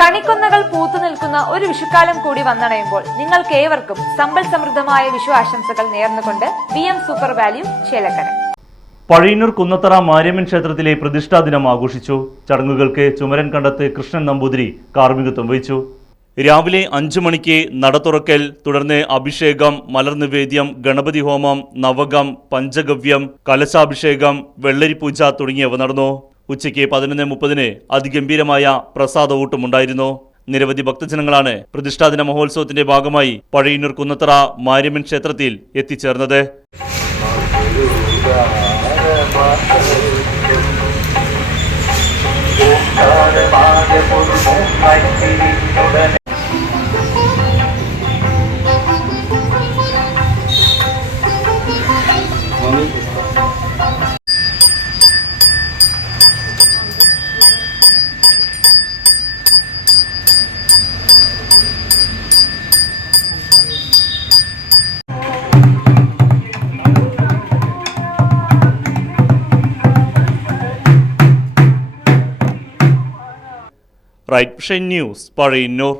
കണിക്കൊന്നകൾ പൂത്തു നിൽക്കുന്ന ഒരു വിഷുക്കാലം കൂടി വന്നണയുമ്പോൾ നിങ്ങൾക്ക് ഏവർക്കും സമ്പൽ സമൃദ്ധമായ വിഷു ആശംസകൾ നേർന്നുകൊണ്ട് V M super value Chelakkara. Pazhayannur Kunnathara Mariamman ക്ഷേത്രത്തിലെ പ്രതിഷ്ഠാ ദിനം ആഘോഷിച്ചു. ചടങ്ങുകൾക്ക് ചുമരൻ കണ്ടത്ത് കൃഷ്ണൻ നമ്പൂതിരി കാർമ്മികത്വം വഹിച്ചു. രാവിലെ അഞ്ചു മണിക്ക് നട തുറക്കൽ തുടർന്ന് അഭിഷേകം മലർനിവേദ്യം ഗണപതി ഹോമം നവകം പഞ്ചഗവ്യം കലശാഭിഷേകം വെള്ളരിപൂജ തുടങ്ങിയവ നടന്നു. ഉച്ചയ്ക്ക് പതിനൊന്ന് മുപ്പതിന് അതിഗംഭീരമായ പ്രസാദവൂട്ടുമുണ്ടായിരുന്നു നിരവധി ഭക്തജനങ്ങളാണ് പ്രതിഷ്ഠാദിന മഹോത്സവത്തിന്റെ ഭാഗമായി പഴയന്നൂർ കുന്നത്തറ മാര്യമ്മൻ ക്ഷേത്രത്തിൽ എത്തിച്ചേർന്നത്. Right vision news Pazhayannur